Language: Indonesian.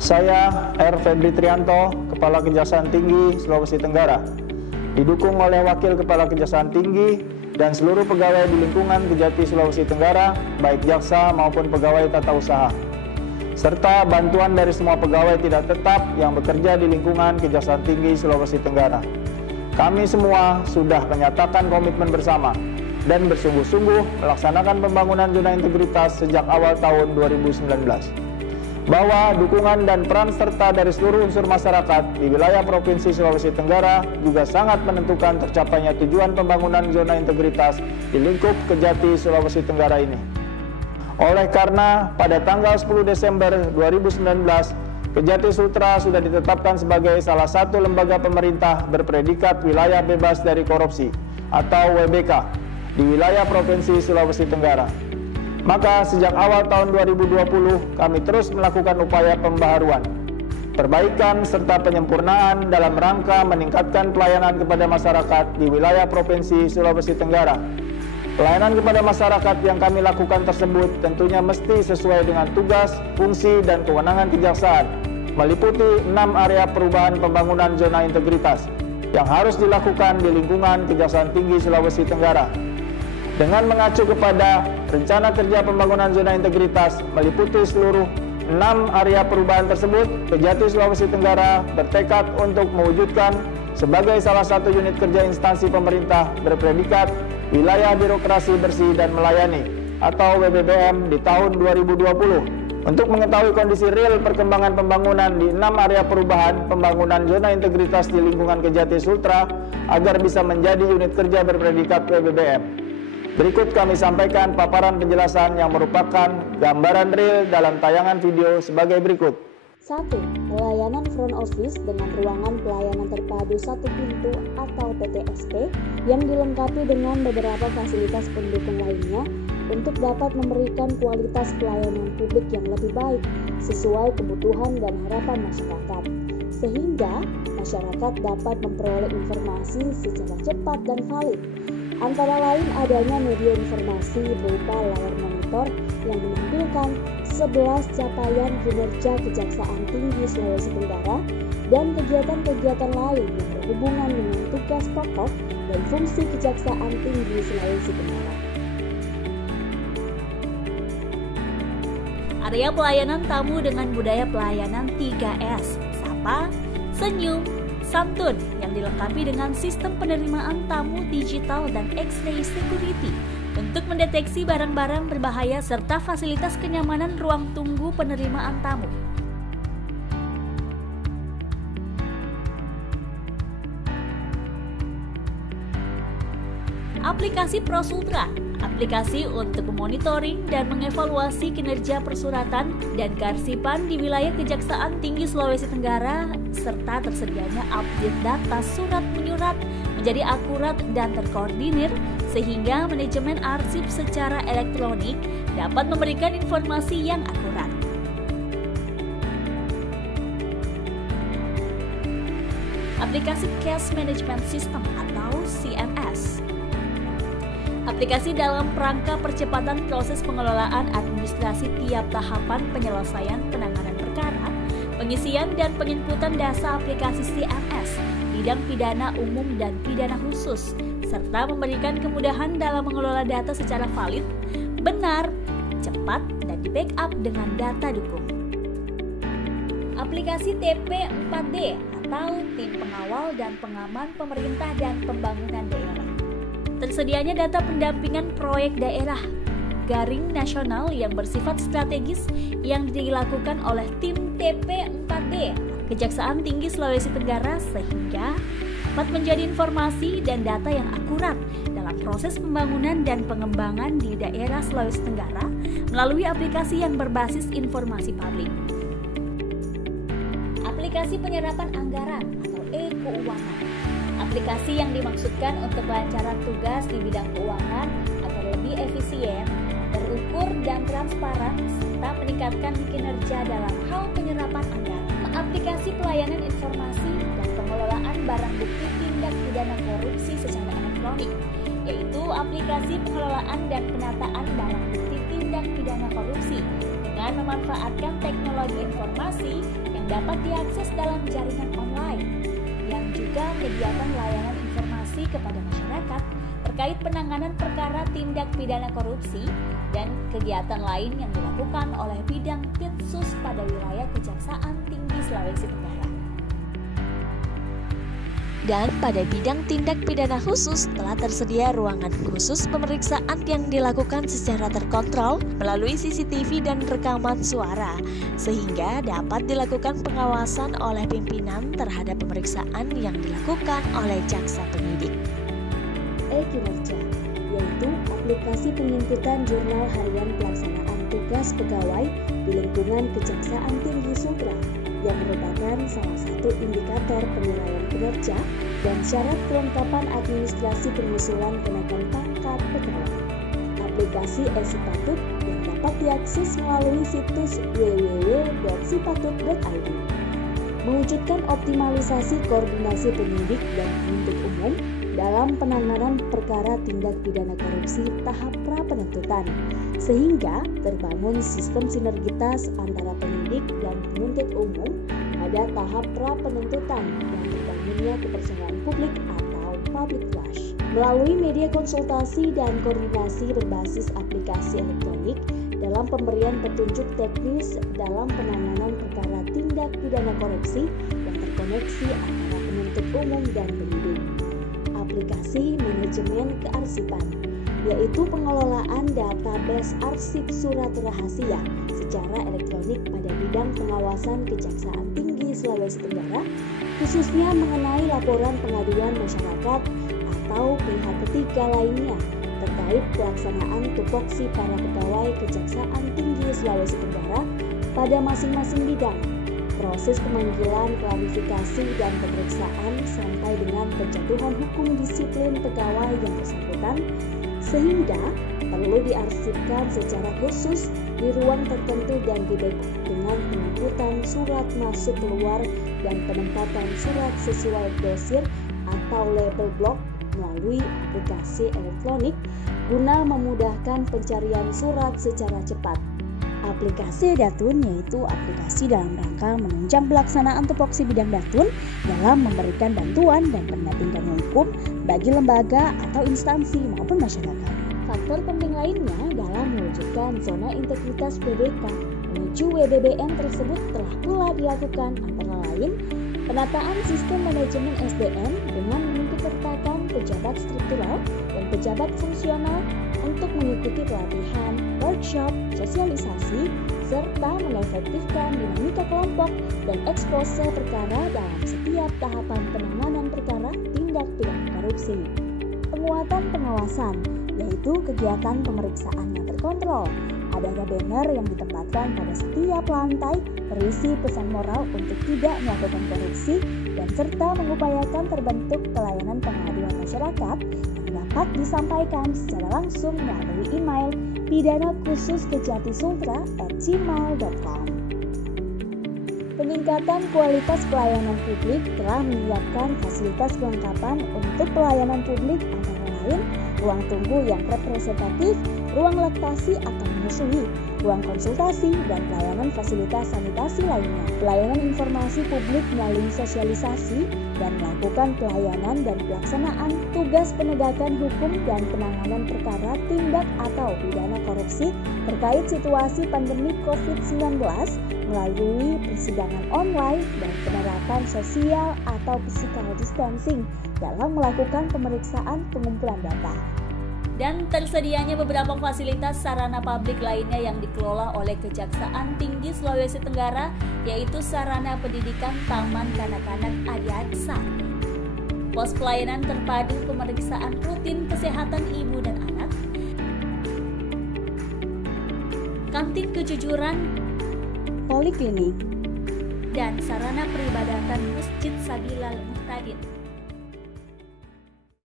Saya R. Febri Trianto, Kepala Kejaksaan Tinggi Sulawesi Tenggara, didukung oleh Wakil Kepala Kejaksaan Tinggi dan seluruh pegawai di lingkungan Kejati Sulawesi Tenggara, baik jaksa maupun pegawai tata usaha, serta bantuan dari semua pegawai tidak tetap yang bekerja di lingkungan Kejaksaan Tinggi Sulawesi Tenggara. Kami semua sudah menyatakan komitmen bersama dan bersungguh-sungguh melaksanakan pembangunan zona integritas sejak awal tahun 2019. Bahwa dukungan dan peran serta dari seluruh unsur masyarakat di wilayah Provinsi Sulawesi Tenggara juga sangat menentukan tercapainya tujuan pembangunan zona integritas di lingkup Kejati Sulawesi Tenggara ini. Oleh karena pada tanggal 10 Desember 2019, Kejati Sultra sudah ditetapkan sebagai salah satu lembaga pemerintah berpredikat wilayah bebas dari korupsi atau WBK di wilayah Provinsi Sulawesi Tenggara. Maka sejak awal tahun 2020 kami terus melakukan upaya pembaharuan, perbaikan serta penyempurnaan dalam rangka meningkatkan pelayanan kepada masyarakat di wilayah Provinsi Sulawesi Tenggara. Pelayanan kepada masyarakat yang kami lakukan tersebut tentunya mesti sesuai dengan tugas, fungsi, dan kewenangan kejaksaan, meliputi 6 area perubahan pembangunan zona integritas yang harus dilakukan di lingkungan Kejaksaan Tinggi Sulawesi Tenggara. Dengan mengacu kepada rencana kerja pembangunan zona integritas meliputi seluruh 6 area perubahan tersebut, Kejati Sulawesi Tenggara bertekad untuk mewujudkan sebagai salah satu unit kerja instansi pemerintah berpredikat Wilayah Birokrasi Bersih dan Melayani atau WBBM di tahun 2020. Untuk mengetahui kondisi real perkembangan pembangunan di 6 area perubahan pembangunan zona integritas di lingkungan Kejati Sultra agar bisa menjadi unit kerja berpredikat WBBM. Berikut kami sampaikan paparan penjelasan yang merupakan gambaran real dalam tayangan video sebagai berikut. 1. Pelayanan front office dengan ruangan pelayanan terpadu satu pintu atau PTSP yang dilengkapi dengan beberapa fasilitas pendukung lainnya untuk dapat memberikan kualitas pelayanan publik yang lebih baik sesuai kebutuhan dan harapan masyarakat, sehingga masyarakat dapat memperoleh informasi secara cepat dan valid. Antara lain adanya media informasi berupa layar monitor yang menampilkan 11 capaian kinerja Kejaksaan Tinggi Sulawesi Tenggara dan kegiatan-kegiatan lain yang berhubungan dengan tugas pokok dan fungsi Kejaksaan Tinggi Sulawesi Tenggara. Area pelayanan tamu dengan budaya pelayanan 3S, sapa, senyum, santun yang dilengkapi dengan sistem penerimaan tamu digital dan X-ray security untuk mendeteksi barang-barang berbahaya serta fasilitas kenyamanan ruang tunggu penerimaan tamu. Aplikasi ProSultra, aplikasi untuk memonitoring dan mengevaluasi kinerja persuratan dan kearsipan di wilayah Kejaksaan Tinggi Sulawesi Tenggara serta tersedianya update data surat menyurat menjadi akurat dan terkoordinir sehingga manajemen arsip secara elektronik dapat memberikan informasi yang akurat. Aplikasi Cash Management System atau CMS. Aplikasi dalam rangka percepatan proses pengelolaan administrasi tiap tahapan penyelesaian penanganan perkara, pengisian dan penginputan data aplikasi CMS, bidang pidana umum dan pidana khusus, serta memberikan kemudahan dalam mengelola data secara valid, benar, cepat, dan di-backup dengan data dukung. Aplikasi TP4D atau Tim Pengawal dan Pengaman Pemerintah dan Pembangunan Daerah. Tersedianya data pendampingan proyek daerah garing nasional yang bersifat strategis yang dilakukan oleh tim TP4D Kejaksaan Tinggi Sulawesi Tenggara sehingga dapat menjadi informasi dan data yang akurat dalam proses pembangunan dan pengembangan di daerah Sulawesi Tenggara melalui aplikasi yang berbasis informasi publik. Aplikasi penyerapan anggaran atau e-keuangan. Aplikasi yang dimaksudkan untuk kelancaran tugas di bidang keuangan agar lebih efisien, terukur dan transparan, serta meningkatkan kinerja dalam hal penyerapan anggaran. Aplikasi pelayanan informasi dan pengelolaan barang bukti tindak pidana korupsi secara elektronik, yaitu aplikasi pengelolaan dan penataan barang bukti tindak pidana korupsi dengan memanfaatkan teknologi informasi yang dapat diakses dalam jaringan online yang juga menyediakan layanan informasi kepada masyarakat terkait penanganan perkara tindak pidana korupsi dan kegiatan lain yang dilakukan oleh bidang Tinsus pada wilayah Kejaksaan Tinggi Sulawesi Tenggara. Dan pada bidang tindak pidana khusus telah tersedia ruangan khusus pemeriksaan yang dilakukan secara terkontrol melalui CCTV dan rekaman suara, sehingga dapat dilakukan pengawasan oleh pimpinan terhadap pemeriksaan yang dilakukan oleh jaksa penyidik. E-Kinerja, yaitu aplikasi penginputan jurnal harian pelaksanaan tugas pegawai di lingkungan Kejaksaan Tinggi Sultra, yang merupakan salah satu indikator penilaian kinerja dan syarat kelengkapan administrasi pengusulan kenaikan pangkat pegawai. Aplikasi e-Sipatut yang dapat diakses melalui situs www.sipatut.id mewujudkan optimalisasi koordinasi penyidik dan penuntut umum dalam penanganan perkara tindak pidana korupsi tahap pra-penuntutan, sehingga terbangun sistem sinergitas antara penyidik dan penuntut umum pada tahap pra-penuntutan dan terbangunnya kepercayaan publik atau public trust. Melalui media konsultasi dan koordinasi berbasis aplikasi elektronik dalam pemberian petunjuk teknis dalam penanganan perkara tindak pidana korupsi yang terkoneksi antara penuntut umum dan penyidik. Aplikasi manajemen kearsipan, yaitu pengelolaan database arsip surat rahasia secara elektronik pada bidang pengawasan Kejaksaan Tinggi Sulawesi Tenggara, khususnya mengenai laporan pengaduan masyarakat atau pihak ketiga lainnya terkait pelaksanaan tupoksi para pegawai Kejaksaan Tinggi Sulawesi Tenggara pada masing-masing bidang, proses pemanggilan, klarifikasi, dan pemeriksaan sampai dengan penjatuhan hukum disiplin pegawai yang bersangkutan, sehingga perlu diarsipkan secara khusus di ruang tertentu dan dibackup dengan penginputan surat masuk keluar dan penempatan surat sesuai dosir atau label blok melalui aplikasi elektronik guna memudahkan pencarian surat secara cepat. Aplikasi Datun yaitu aplikasi dalam rangka menunjang pelaksanaan tupoksi bidang Datun dalam memberikan bantuan dan pendampingan hukum bagi lembaga atau instansi maupun masyarakat. Faktor penting lainnya dalam mewujudkan zona integritas PBK menuju WBBN tersebut telah pula dilakukan antara lain penataan sistem manajemen SDM dengan mengikutsertakan pejabat struktural dan pejabat fungsional untuk mengikuti pelatihan, workshop, sosialisasi, serta mengefektifkan dinamika kelompok dan ekspose perkara dalam setiap tahapan penanganan perkara tindak pidana korupsi. Penguatan pengawasan, yaitu kegiatan pemeriksaan yang terkontrol. Adanya banner yang ditempatkan pada setiap lantai berisi pesan moral untuk tidak melakukan korupsi dan serta mengupayakan terbentuk pelayanan pengaduan masyarakat yang dapat disampaikan secara langsung melalui email pidana-khusus-kejati-sultra@gmail.com. Peningkatan kualitas pelayanan publik telah menyiapkan fasilitas kelengkapan untuk pelayanan publik antara lain ruang tunggu yang representatif, ruang laktasi atau menyusui, ruang konsultasi, dan pelayanan fasilitas sanitasi lainnya. Pelayanan informasi publik melalui sosialisasi dan melakukan pelayanan dan pelaksanaan tugas penegakan hukum dan penanganan perkara tindak atau pidana korupsi terkait situasi pandemi COVID-19 melalui persidangan online dan penerapan sosial atau physical distancing dalam melakukan pemeriksaan pengumpulan data. Dan tersedianya beberapa fasilitas sarana publik lainnya yang dikelola oleh Kejaksaan Tinggi Sulawesi Tenggara, yaitu sarana pendidikan Taman Kanak-kanak Adiaksa, pos pelayanan terpadu pemeriksaan rutin kesehatan ibu dan anak, kantin kejujuran, poliklinik, dan sarana peribadatan Masjid Sabilal Muhtadin.